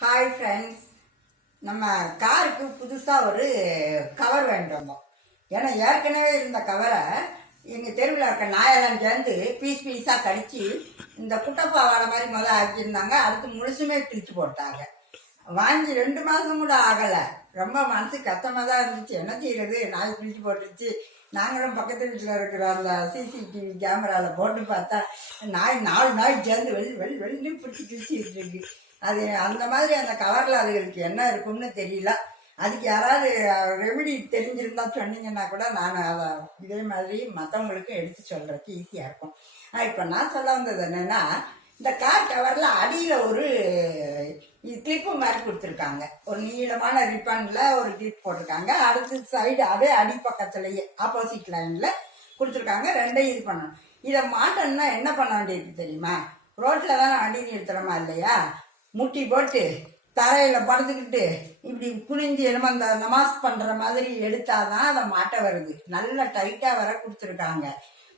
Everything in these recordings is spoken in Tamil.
ஹாய் ஃப்ரெண்ட்ஸ், நம்ம காருக்கு புதுசாக ஒரு கவர் வாங்கிட்டு வந்தோம். ஏன்னா ஏற்கனவே இருந்த கவரை எங்கள் தெருவில் இருக்க நாயெல்லாம் சேர்ந்து பீஸ் பீஸாக கடிச்சு இந்த குட்டப்பாவாடை மாதிரி முதல்ல ஆக்கியிருந்தாங்க. அடுத்து முழுசுமே கிழிச்சு போட்டாங்க. வாங்கி 2 மாதம் கூட ஆகலை. ரொம்ப மனசு கஷ்டமாக தான் இருந்துச்சு. என்ன செய்யறது, நாய் கிழிச்சு போட்டுருச்சு. நாங்களும் பக்கத்து வீட்டில் இருக்கிற அந்த சிசிடிவி கேமராவில் போட்டு பார்த்தா நாய் 4 நாய் சேர்ந்து வெளியே பிடிச்சி கிழிச்சிட்டு இருக்கு. அது அந்த மாதிரி அந்த கவரில் அதுகளுக்கு என்ன இருக்கும்னு தெரியல. அதுக்கு யாராவது ரெமெடி தெரிஞ்சிருந்தா சொன்னீங்கன்னா கூட நான் அதை இதே மாதிரி மற்றவங்களுக்கு எடுத்து சொல்கிறதுக்கு ஈஸியாக இருக்கும். இப்போ நான் சொல்ல வந்தது என்னென்னா, இந்த கார் கவரில் அடியில் ஒரு கிளிப்பு மாதிரி கொடுத்துருக்காங்க. ஒரு நீளமான ரிப்பனில் ஒரு கிளிப் போட்டிருக்காங்க. அடுத்த சைடு அதே அடிப்பக்கத்துலேயே ஆப்போசிட் லைனில் கொடுத்துருக்காங்க. ரெண்டையும் இது பண்ணணும். இதை மாட்டணும்னா என்ன பண்ண வேண்டியது தெரியுமா? ரோட்டில் தானே வண்டி நிறுத்துறோமா இல்லையா, முட்டி போட்டு தரையில் படுத்துக்கிட்டு இப்படி குனிஞ்சு என்னமோ அந்த நமாஸ் பண்ணுற மாதிரி எடுத்தாதான் அதை மாட்ட வருது. நல்ல டைட்டாக வர கொடுத்துருக்காங்க.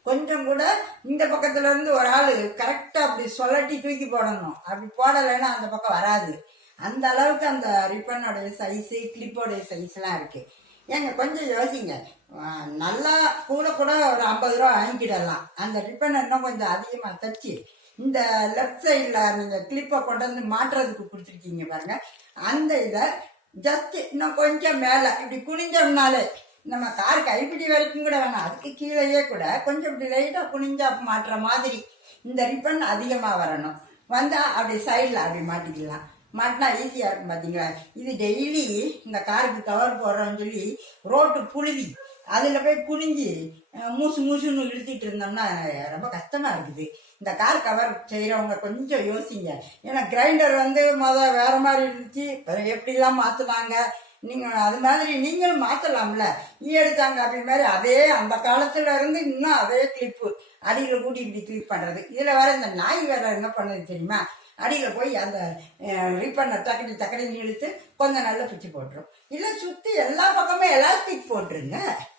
கொஞ்சம் கூட இந்த பக்கத்துல இருந்து ஒரு ஆள் கரெக்டாக அப்படி சொல்லட்டி தூக்கி போடணும். அப்படி போடலைன்னா அந்த பக்கம் வராது. அந்த அளவுக்கு அந்த ரிப்பனோடைய சைஸு கிளிப்போடைய சைஸ்லாம் இருக்கு. ஏங்க கொஞ்சம் யோசிங்க. நல்லா கூட கூட ஒரு 50 ரூபா வாங்கிக்கிடலாம். அந்த ரிப்பனை இன்னும் கொஞ்சம் அதிகமாக தச்சு இந்த லெஃப்ட் சைடில் நீங்கள் கிளிப்பை கொண்டு வந்து மாட்டுறதுக்கு கொடுத்துருக்கீங்க பாருங்க. அந்த இதை ஜஸ்ட் இன்னும் கொஞ்சம் மேலே இப்படி குனிஞ்சோம்னாலே நம்ம கார் கைப்பிடி வரைக்கும் கூட வேணாம், அதுக்கு கீழேயே கூட கொஞ்சம் இப்படி லைட்டாக குனிஞ்சா மாட்டுற மாதிரி இந்த ரிப்பன் அதிகமாக வரணும். வந்தால் அப்படி சைடில் அப்படி மாட்டிக்கலாம். மாட்டினா ஈஸியாக இருக்கும். பார்த்தீங்களா, இது டெய்லி இந்த காருக்கு கவர் போடுறோன்னு சொல்லி ரோட்டு புழுதி அதில் போய் குனிஞ்சு மூசுன்னு இழுத்திட்டு இருந்தோம்னா ரொம்ப கஷ்டமாக இருக்குது. இந்த கார் கவர் செய்கிறவங்க கொஞ்சம் யோசிங்க. ஏன்னா கிரைண்டர் வேற மாதிரி இருந்துச்சு, எப்படிலாம் மாற்றுனாங்க. நீங்கள் அது மாதிரி நீங்களும் மாற்றலாம்ல. எடுத்தாங்க அப்படி மாதிரி அதே அந்த காலத்துல இருந்து இன்னும் அதே கிளிப்பு அடியில் கூட்டி இப்படி கிளிப் பண்ணுறது. இதில் வேற இந்த நாய் வேற என்ன பண்ணுது தெரியுமா, அடியில் போய் அந்த ரிப்பனை தக்கடி இழுத்து கொஞ்சம் நல்லா பிச்சு போட்டுரும். இல்லை சுற்றி எல்லா பக்கமும் எலாஸ்டிக் போட்டுருங்க.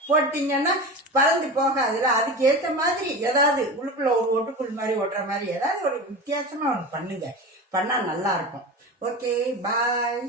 போட்டிங்கன்னா பறந்து போகாதுல. அதுக்கு ஏற்ற மாதிரி ஏதாவது உள்ளுக்குள்ள ஒரு ஒட்டுக்குள் மாதிரி ஓட்டுற மாதிரி ஏதாவது ஒரு வித்தியாசமாக ஒன்று பண்ணுங்க. பண்ணால் நல்லா இருக்கும். ஓகே, பாய்.